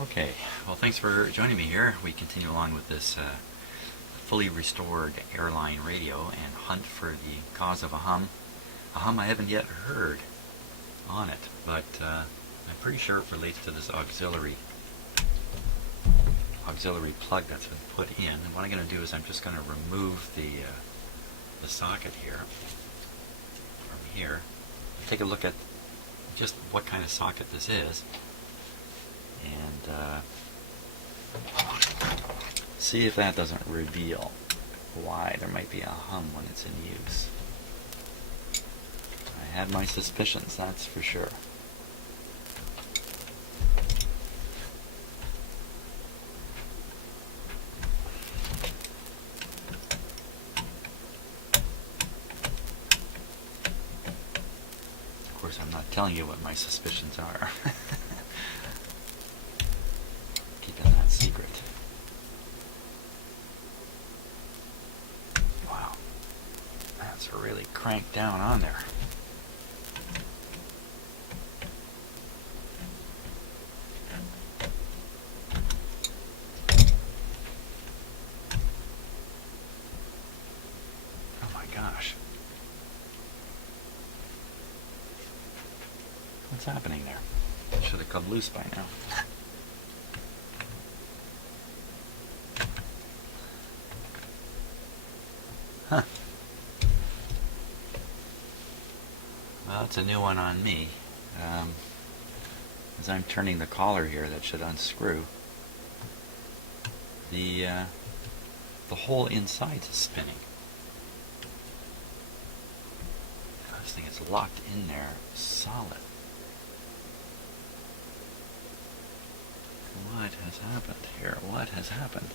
Okay, well, thanks for joining me here. We continue along with this fully restored Airline radio and hunt for the cause of a hum I haven't yet heard on it, but I'm pretty sure it relates to this auxiliary plug that's been put in. And what I'm going to do is I'm just going to remove the socket here from here. Take a look at just what kind of socket this is, and see if that doesn't reveal why there might be a hum when it's in use. I had my suspicions, that's for sure. Of course, I'm not telling you what my suspicions are. Keeping that secret. Wow, that's really cranked down on there. Oh my gosh. What's happening there? Should have come loose by now. Huh. Well, it's a new one on me. As I'm turning the collar here, that should unscrew. The whole inside is spinning. This thing is locked in there, solid. What has happened here? What has happened?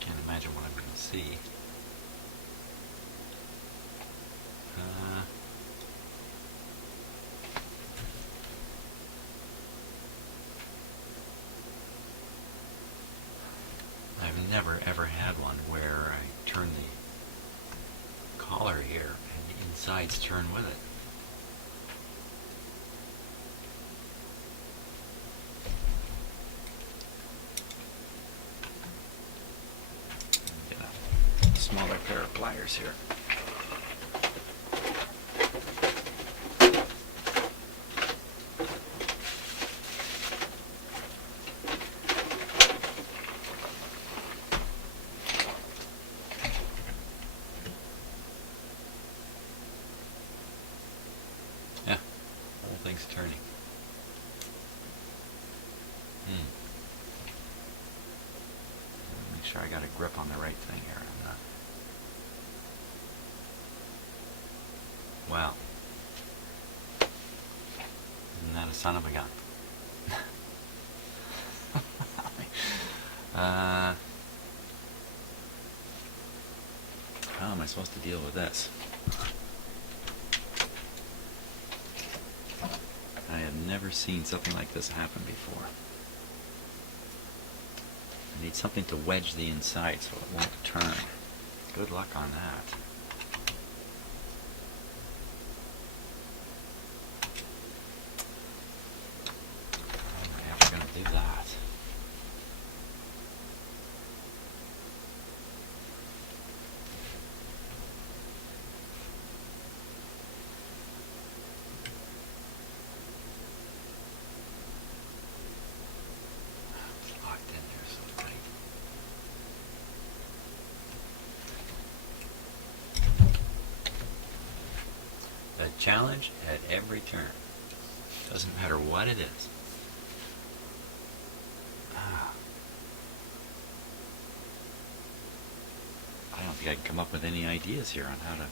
Can't imagine what I'm going to see. I've never ever had one where I turn the collar here and the insides turn with it. Get a smaller pair of pliers here. Yeah, the whole thing's turning. Make sure I got a grip on the right thing here. I'm not. Wow. Isn't that a son of a gun? How am I supposed to deal with this? I have never seen something like this happen before. I need something to wedge the inside so it won't turn. Good luck on that. How am I ever going to do that? It's locked in there so tight. A challenge at every turn. Doesn't matter what it is. I don't think I can come up with any ideas here on how to,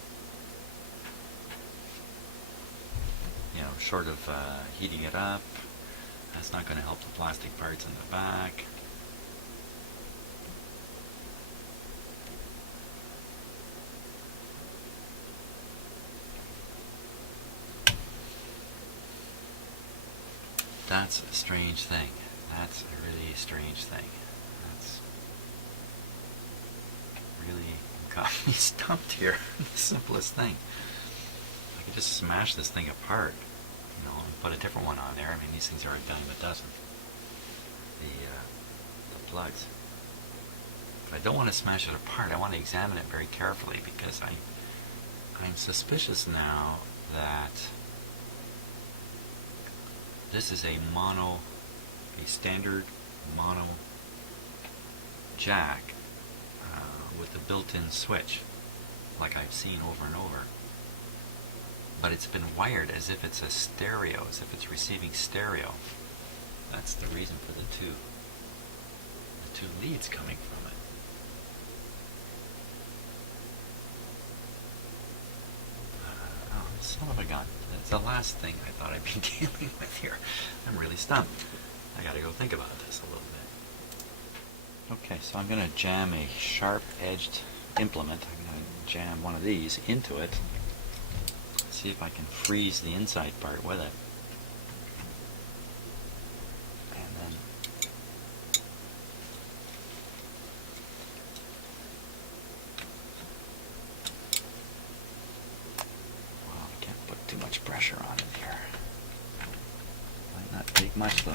short of heating it up. That's not going to help the plastic parts in the back. That's a strange thing. That's a really strange thing. That's really got me stumped here. The simplest thing. I could just smash this thing apart, and put a different one on there. I mean, these things are a dime a dozen. The plugs. But I don't want to smash it apart. I want to examine it very carefully because I'm suspicious now that this is a standard mono jack with a built-in switch, like I've seen over and over. But it's been wired as if it's a stereo, as if it's receiving stereo. That's the reason for the two leads coming from it. Son of a gun. That's the last thing I thought I'd be dealing with here. I'm really stumped. I gotta go think about this a little bit. Okay, so I'm gonna jam a sharp-edged implement. I'm gonna jam one of these into it. See if I can freeze the inside part with it. And then too much pressure on it here. Might not take much though.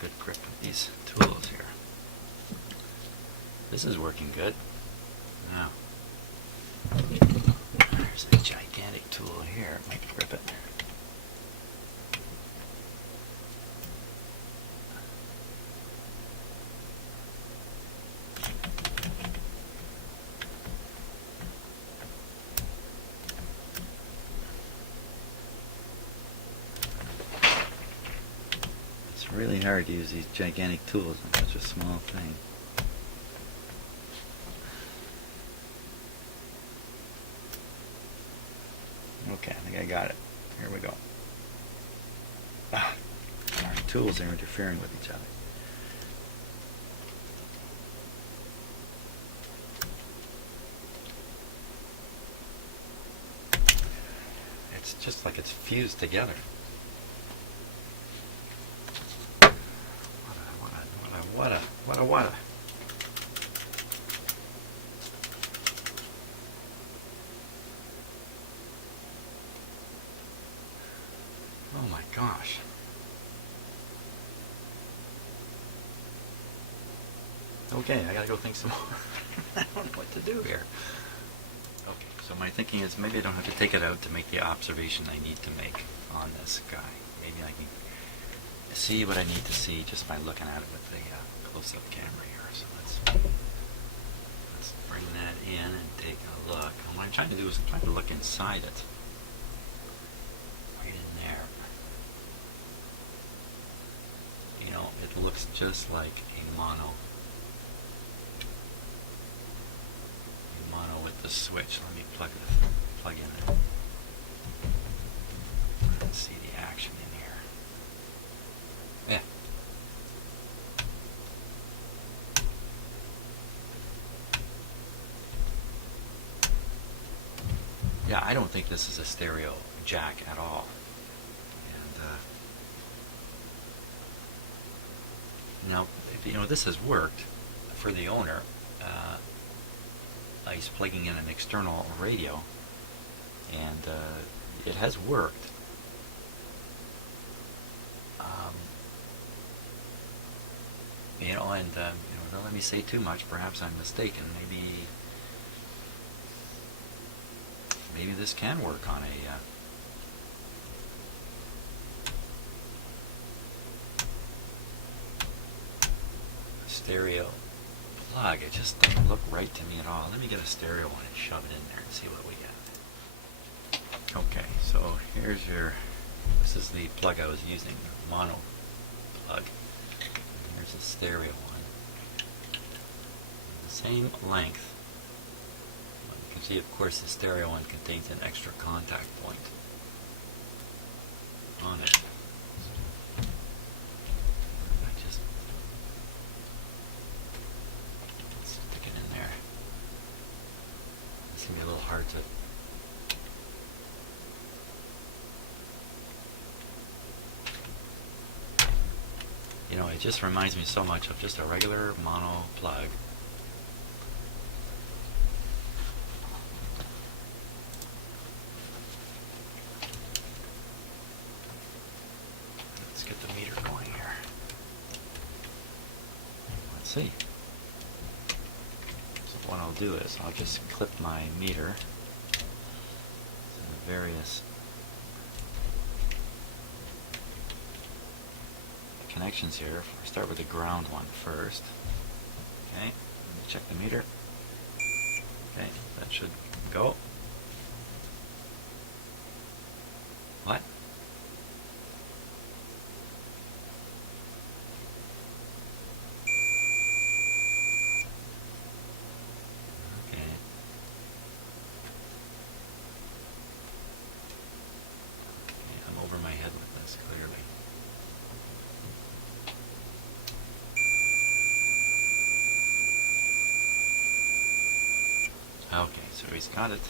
Good grip with these tools here. This is working good. Now, there's a gigantic tool here. It might grip it. Really hard to use these gigantic tools on such a small thing. Okay, I think I got it. Here we go. Our tools are interfering with each other. It's just like it's fused together. What a. Oh my gosh. Okay, I gotta go think some more. I don't know what to do here. Okay, so my thinking is maybe I don't have to take it out to make the observation I need to make on this guy. Maybe I can see what I need to see just by looking at it with the close-up camera here. So let's bring that in and take a look. And what I'm trying to do is I'm trying to look inside it. Right in there. It looks just like a mono with the switch. Let me plug in it. Let's see the action in here. Yeah. Yeah, I don't think this is a stereo jack at all. And now, this has worked for the owner. He's plugging in an external radio, and it has worked. Don't let me say too much. Perhaps I'm mistaken. Maybe this can work on a stereo plug. It just doesn't look right to me at all. Let me get a stereo one and shove it in there and see what we get. Okay, so here's this is the plug I was using, the mono plug. And here's the stereo one. The same length. You can see, of course, the stereo one contains an extra contact point on it. Stick it in there. It's going to be a little hard to... You know, it just reminds me so much of just a regular mono plug. Let's get the meter going here. Let's see. So what I'll do is I'll just clip my meter to the various connections here. We'll start with the ground one first. Okay, let me check the meter. Okay, that should go. What? Okay. Okay, I'm over my head with this, clearly. Okay, so he's got it.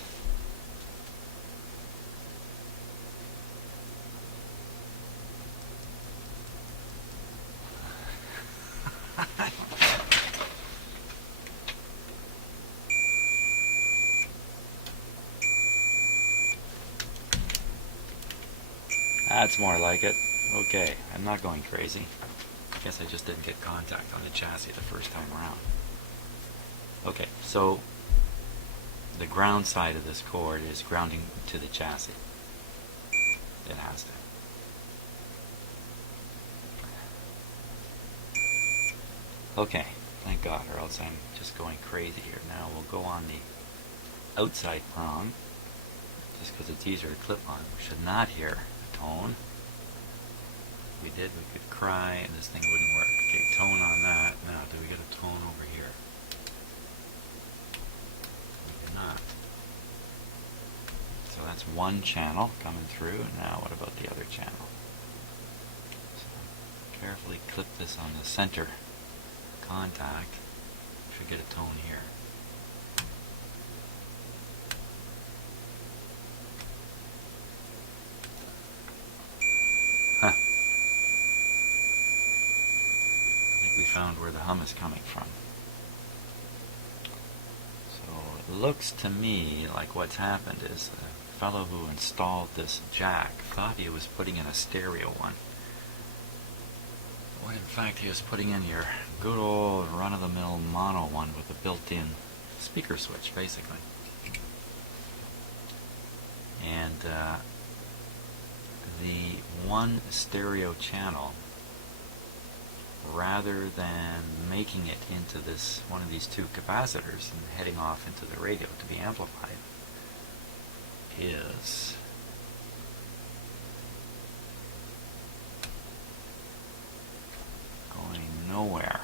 That's more like it. Okay, I'm not going crazy. I guess I just didn't get contact on the chassis the first time around. Okay, so the ground side of this cord is grounding to the chassis. It has to. Okay, thank God, or else I'm just going crazy here. Now we'll go on the outside prong, just because it's easier to clip on. We should not hear a tone. If we did, we could cry and this thing wouldn't work. Okay, tone on that. Now, do we get a tone over here? We do not. So that's one channel coming through. Now what about the other channel? So carefully clip this on the center contact. Should get a tone here. Huh. I think we found where the hum is coming from. So it looks to me like what's happened is the fellow who installed this jack thought he was putting in a stereo one. When in fact he was putting in your good old run-of-the-mill mono one with a built-in speaker switch, basically. And the one stereo channel, rather than making it into this one of these two capacitors and heading off into the radio to be amplified, is going nowhere.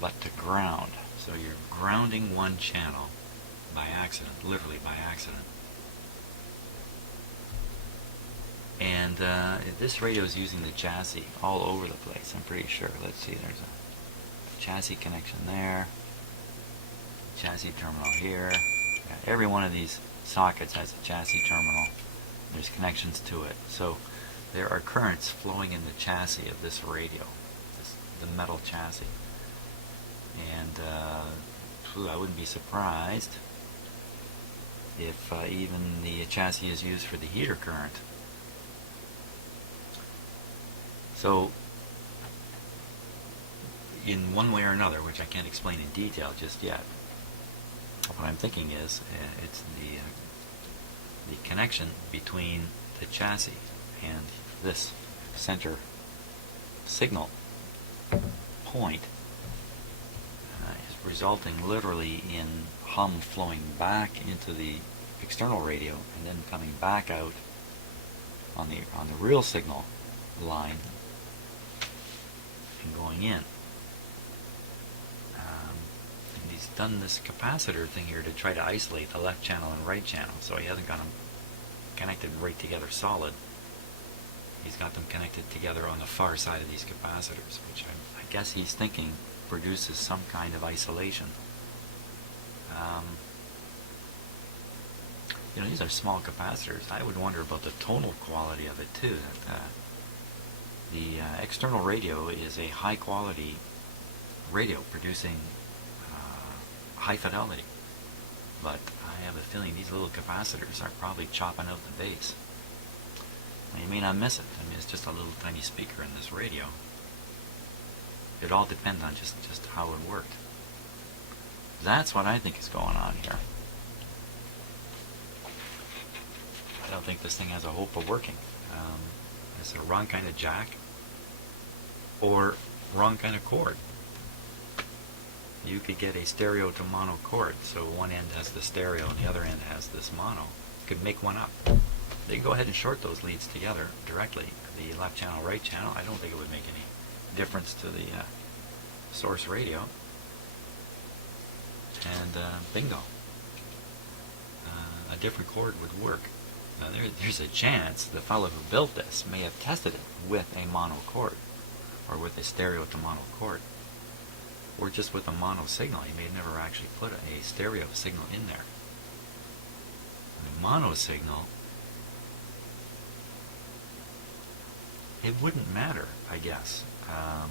But to ground. So you're grounding one channel by accident, literally by accident. And this radio is using the chassis all over the place, I'm pretty sure. Let's see, there's a chassis connection there, chassis terminal here. Yeah, every one of these sockets has a chassis terminal. There's connections to it. So there are currents flowing in the chassis of this radio, the metal chassis. And I wouldn't be surprised if even the chassis is used for the heater current. So, in one way or another, which I can't explain in detail just yet, what I'm thinking is it's the connection between the chassis and this center signal point is resulting literally in hum flowing back into the external radio and then coming back out on the real signal line and going in. And he's done this capacitor thing here to try to isolate the left channel and right channel, so he hasn't got them connected right together solid. He's got them connected together on the far side of these capacitors, which I guess he's thinking produces some kind of isolation. You know, these are small capacitors. I would wonder about the tonal quality of it too. That the external radio is a high quality radio producing high fidelity, but I have a feeling these little capacitors are probably chopping out the bass. Now, you may not miss it. I mean, it's just a little tiny speaker in this radio. It all depends on just how it worked. That's what I think is going on here. I don't think this thing has a hope of working. It's the wrong kind of jack or wrong kind of cord. You could get a stereo to mono cord, so one end has the stereo and the other end has this mono. You could make one up. They go ahead and short those leads together directly, the left channel, right channel. I don't think it would make any difference to the source radio. And bingo. A different cord would work. Now there's a chance the fellow who built this may have tested it with a mono cord, or with a stereo to mono cord, or just with a mono signal. He may have never actually put a stereo signal in there. The mono signal, it wouldn't matter, I guess. I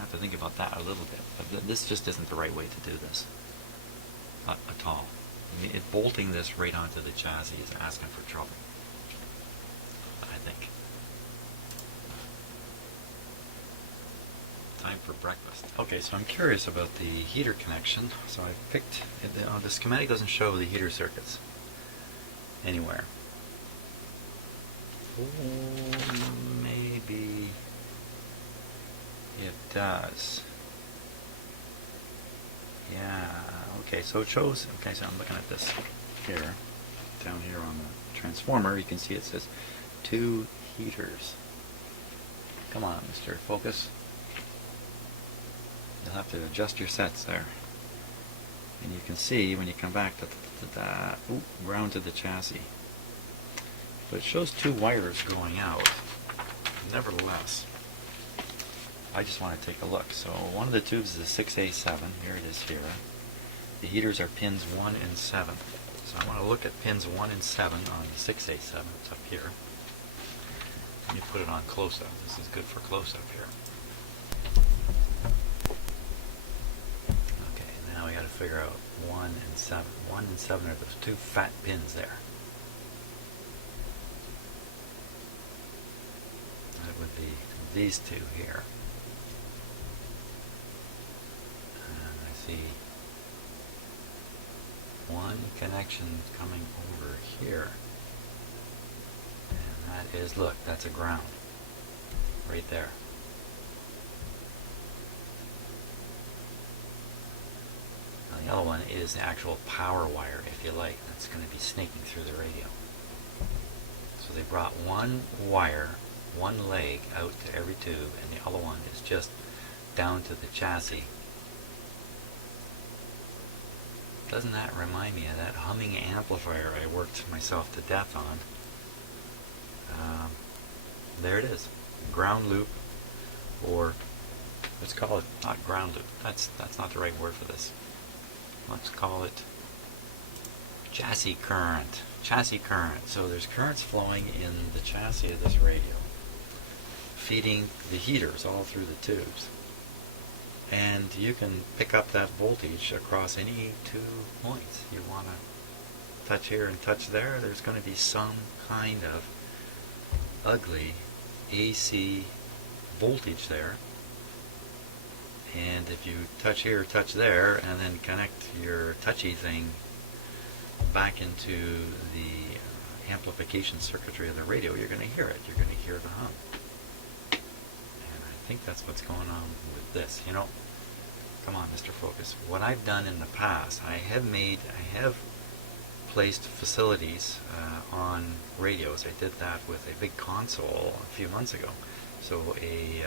have to think about that a little bit. But this just isn't the right way to do this at all. I mean, bolting this right onto the chassis is asking for trouble, I think. Time for breakfast. Okay, so I'm curious about the heater connection. So I picked, the schematic doesn't show the heater circuits anywhere. Oh, maybe it does. Yeah, okay, so it shows, okay, so I'm looking at this here, down here on the transformer. You can see it says 2 heaters. Come on, Mr. Focus. You'll have to adjust your sets there. And you can see when you come back round to the chassis. But it shows 2 wires going out. Nevertheless, I just want to take a look. So one of the tubes is a 6A7. Here it is here. The heaters are pins 1 and 7. So I want to look at pins 1 and 7 on the 6A7. It's up here. Let me put it on close-up. This is good for close-up here. Okay, now we got to figure out 1 and 7. 1 and 7 are those 2 fat pins there. That would be these 2 here. One connection coming over here, and that is, look, that's a ground right there. Now the other one is the actual power wire, if you like, that's going to be snaking through the radio. So they brought one wire, one leg out to every tube, and the other one is just down to the chassis. Doesn't that remind me of that humming amplifier I worked myself to death on? There it is. Ground loop, or let's call it not ground loop. That's not the right word for this. Let's call it chassis current. Chassis current. So there's currents flowing in the chassis of this radio, feeding the heaters all through the tubes. And you can pick up that voltage across any 2 points. You want to touch here and touch there, there's going to be some kind of ugly AC voltage there. And if you touch here, touch there, and then connect your touchy thing back into the amplification circuitry of the radio, you're going to hear it. You're going to hear the hum. And I think that's what's going on with this. You know, come on, Mr. Focus. What I've done in the past, I have placed facilities on radios. I did that with a big console a few months ago. So a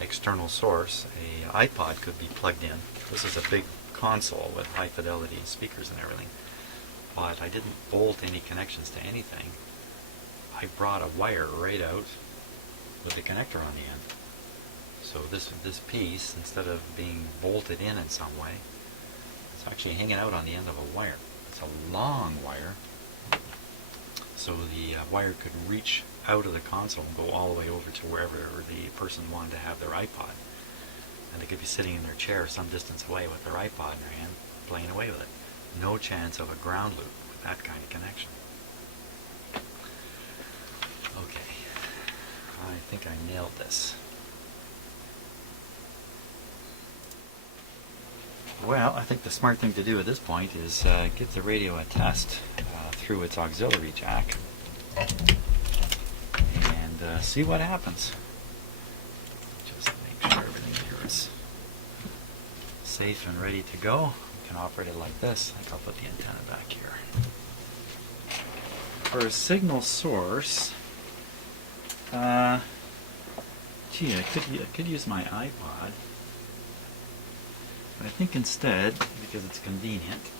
external source, a iPod could be plugged in. This is a big console with high fidelity speakers and everything. But I didn't bolt any connections to anything. I brought a wire right out with the connector on the end. So this piece, instead of being bolted in some way, it's actually hanging out on the end of a wire. It's a long wire, so the wire could reach out of the console and go all the way over to wherever the person wanted to have their iPod. And they could be sitting in their chair some distance away with their iPod in their hand, playing away with it. No chance of a ground loop with that kind of connection. Okay, I think I nailed this. Well, I think the smart thing to do at this point is give the radio a test through its auxiliary jack and see what happens. Just make sure everything here is safe and ready to go. You can operate it like this. I think I'll put the antenna back here. For a signal source, I could use my iPod. But I think instead, because it's convenient,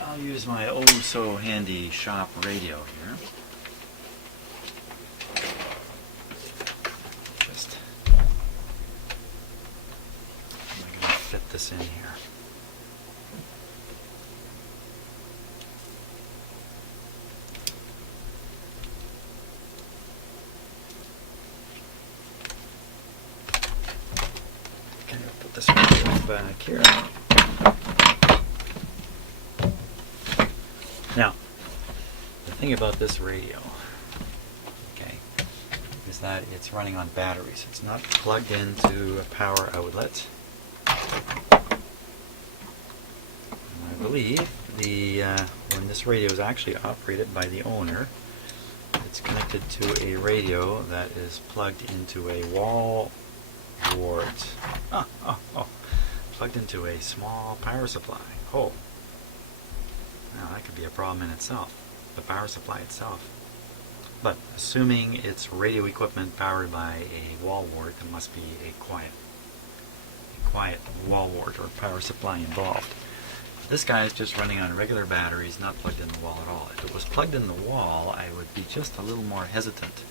I'll use my oh-so-handy shop radio here. Just, am I going to fit this in here? This radio back here. Now, the thing about this radio, okay, is that it's running on batteries. It's not plugged into a power outlet. And I believe when this radio is actually operated by the owner, it's connected to a radio that is plugged into a wall wart. Plugged into a small power supply. Oh, now that could be a problem in itself, the power supply itself. But assuming it's radio equipment powered by a wall wart, there must be a quiet wall wart or power supply involved. This guy is just running on regular batteries, not plugged in the wall at all. If it was plugged in the wall, I would be just a little more hesitant.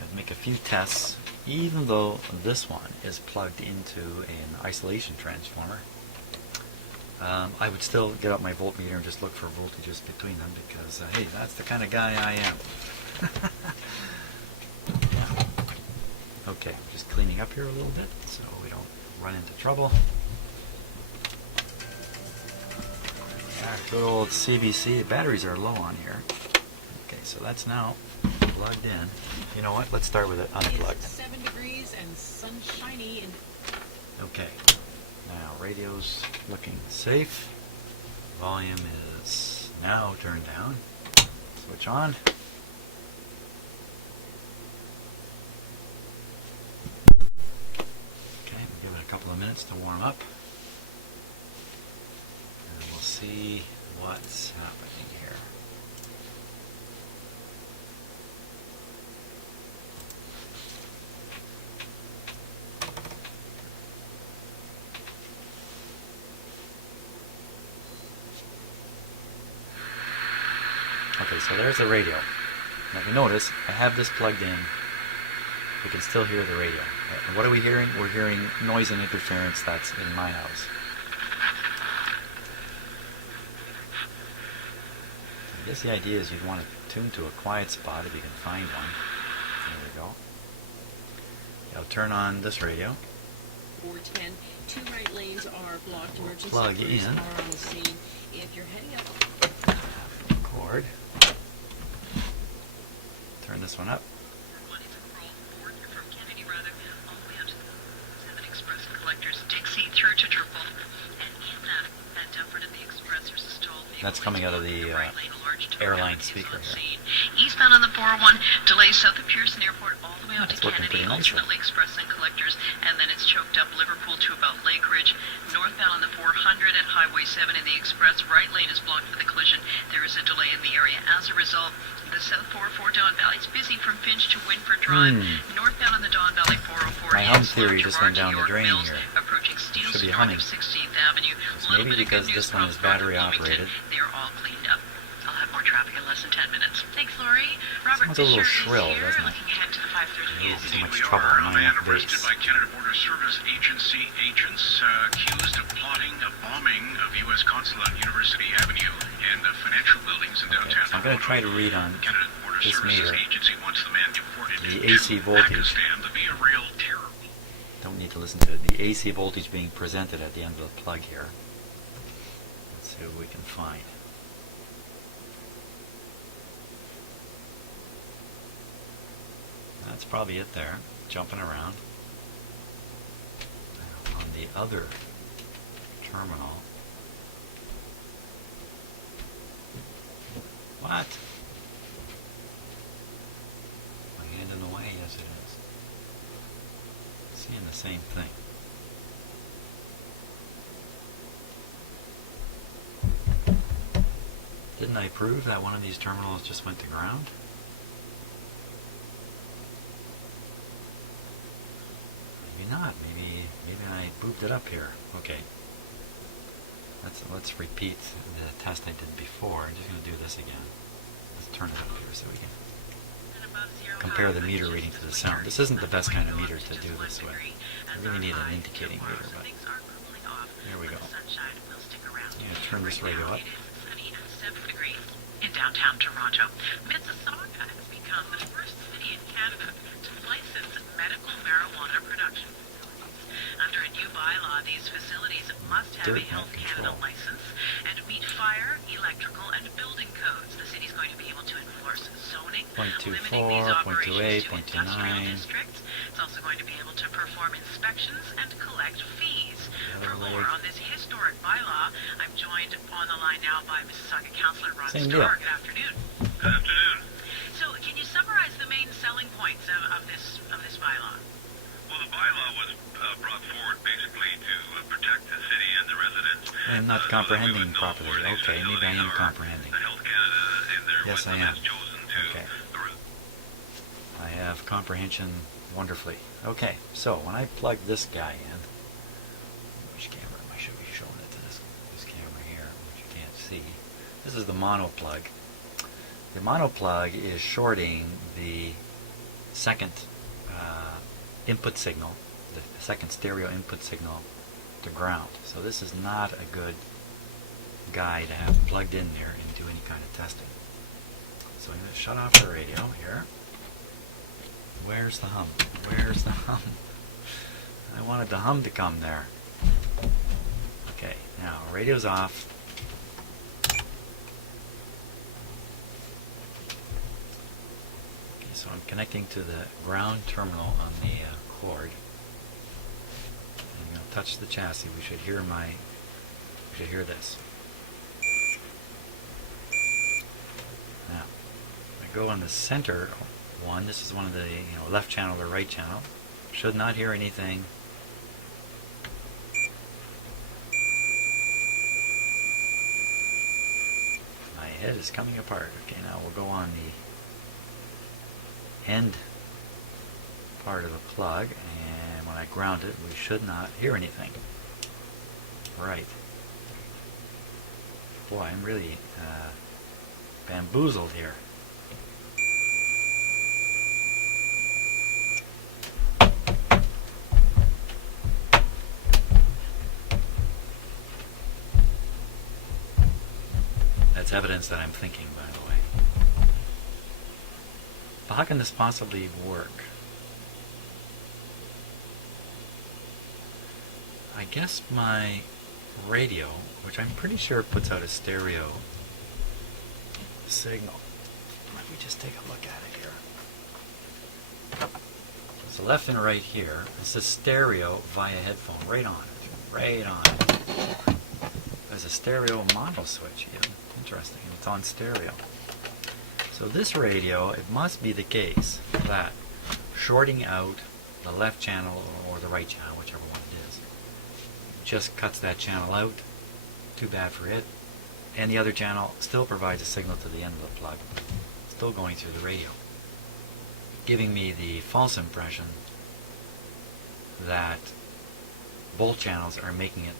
I'd make a few tests. Even though this one is plugged into an isolation transformer, I would still get out my voltmeter and just look for voltages between them because, hey, that's the kind of guy I am. Okay, just cleaning up here a little bit so we don't run into trouble. Good old CBC. The batteries are low on here. Okay, so that's now plugged in. You know what? Let's start with it unplugged. It's 7 degrees and sunshiny. Okay. Now radio's looking safe. Volume is now turned down. Switch on. Okay, we'll give it a couple of minutes to warm up. And we'll see what's happening here. Okay, so there's the radio. Now if you notice, I have this plugged in. We can still hear the radio. And what are we hearing? We're hearing noise and interference that's in my house. I guess the idea is you'd want to tune to a quiet spot if you can find one. There we go. I'll turn on this radio. 410. 2 right lanes are blocked. Emergency Plug crews in. are on the scene. If you're heading up... Cord. Turn this one up. Dixie through to Triple. That's coming out of the airline speaker here. Eastbound on the 401, delays south of Pearson Airport all the way out to It's working Kennedy, pretty nicely. alternately express and collectors, and then it's choked up Liverpool to about Lake Ridge. Northbound on the 400 at Highway 7 in the express, right lane is blocked for the collision. There is a delay in the area. As a result, the South 404 Don Valley is busy from Finch to Winford Drive. Northbound on the Don Valley 404, My hum theory just went down the drain Mills, here. approaching Steele Should be Street humming. north of 16th Avenue. Maybe because this one is battery operated. They are all cleaned up. I'll have more traffic in less than 10 minutes. Thanks, Lori. Robert Sounds a little Fisher shrill, is here, doesn't it? looking ahead to the 5:30 news. Too much We trouble are on a my man own arrested base. by Canada Border Service Agency agents accused of plotting a bombing of U.S. consulate on University Avenue and financial buildings in downtown So I'm going to try to read on Canada Border this Services meter Agency wants the man deported the to AC voltage. Pakistan to be a real terror. Don't need to listen to it. The AC voltage being presented at the end of the plug here. Let's see what we can find. That's probably it there, jumping around. Now, on the other terminal. What? My hand in the way, yes it is. Seeing the same thing. Didn't I prove that one of these terminals just went to ground? Maybe not. Maybe I moved it up here. Okay. Let's repeat the test I did before. I'm just going to do this again. Let's turn it up here so we can compare the meter reading to the sound. This isn't the best kind of meter to do this with. I really need an indicating meter, but here we go. I'm going to turn this radio up. In downtown Toronto, Mississauga has become the first city in Canada to license medical marijuana production facilities. Under a new bylaw, these facilities must have a Health Canada license and meet fire, electrical, and building codes. The city's going to be able to enforce zoning, limiting these 0.24, operations 0.28, to industrial 0.29. districts. It's also going to be able to perform inspections and collect fees. For more on this historic bylaw, I'm joined on the line now by Mississauga Councillor Ron Same Starr. deal. Good afternoon. Good afternoon. So, can you summarize the main selling points of this bylaw? Well, the bylaw was brought forward basically to protect the city and the residents. I'm not comprehending properly. Okay, maybe I am comprehending. The Health Canada in their Yes, I wisdom am. has chosen to. Okay. I have comprehension wonderfully. Okay, so when I plug this guy in, which camera am I should be showing it to this camera here, which you can't see. This is the mono plug. The mono plug is shorting the second input signal, the second stereo input signal to ground. So this is not a good guy to have plugged in there and do any kind of testing. So I'm going to shut off the radio here. Where's the hum? Where's the hum? I wanted the hum to come there. Okay, now radio's off. Okay, so I'm connecting to the ground terminal on the cord. I'm going to touch the chassis. We should hear this. Now, I go on the center one. This is one of the left channel or right channel. Should not hear anything. My head is coming apart. Okay, now we'll go on the end part of the plug, and when I ground it, we should not hear anything. Right. Boy, I'm really bamboozled here. That's evidence that I'm thinking, by the way. But how can this possibly work? I guess my radio, which I'm pretty sure puts out a stereo signal. Let me just take a look at it here. So left and right here. This is stereo via headphone. Right on it. Right on it. There's a stereo mono switch even. Interesting. It's on stereo. So this radio, it must be the case that shorting out the left channel or the right channel, whichever one it is, just cuts that channel out. Too bad for it. And the other channel still provides a signal to the end of the plug, still going through the radio, giving me the false impression that both channels are making it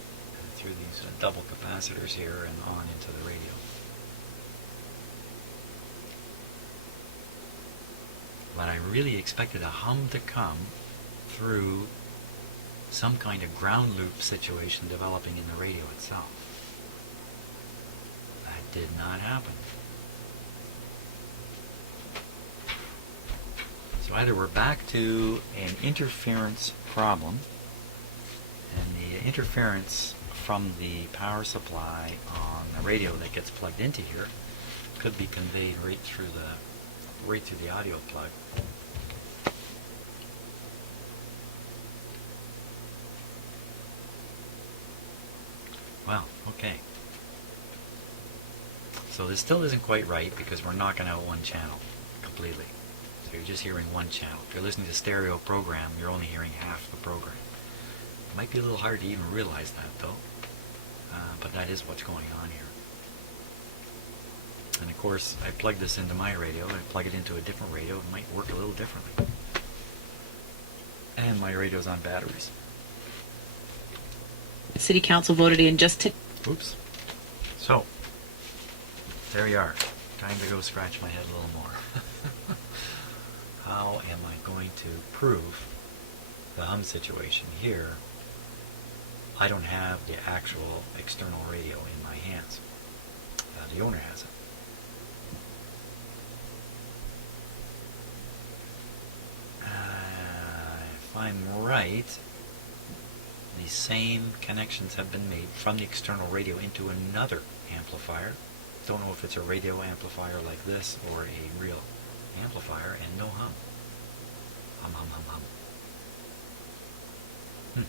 through these double capacitors here and on into the radio. But I really expected a hum to come through some kind of ground loop situation developing in the radio itself. That did not happen. So either we're back to an interference problem, and the interference from the power supply on the radio that gets plugged into here could be conveyed right through the audio plug. Well, okay. So this still isn't quite right because we're knocking out one channel completely. So you're just hearing one channel. If you're listening to stereo program, you're only hearing half the program. It might be a little hard to even realize that though, but that is what's going on here. And of course, I plug this into my radio, I plug it into a different radio, it might work a little differently. And my radio's on batteries. City Council voted in just Oops. So, there you are. Time to go scratch my head a little more. How am I going to prove the hum situation here? I don't have the actual external radio in my hands. The owner has it. If I'm right, the same connections have been made from the external radio into another amplifier. Don't know if it's a radio amplifier like this or a real amplifier, and no hum. Hum, hum, hum, hum.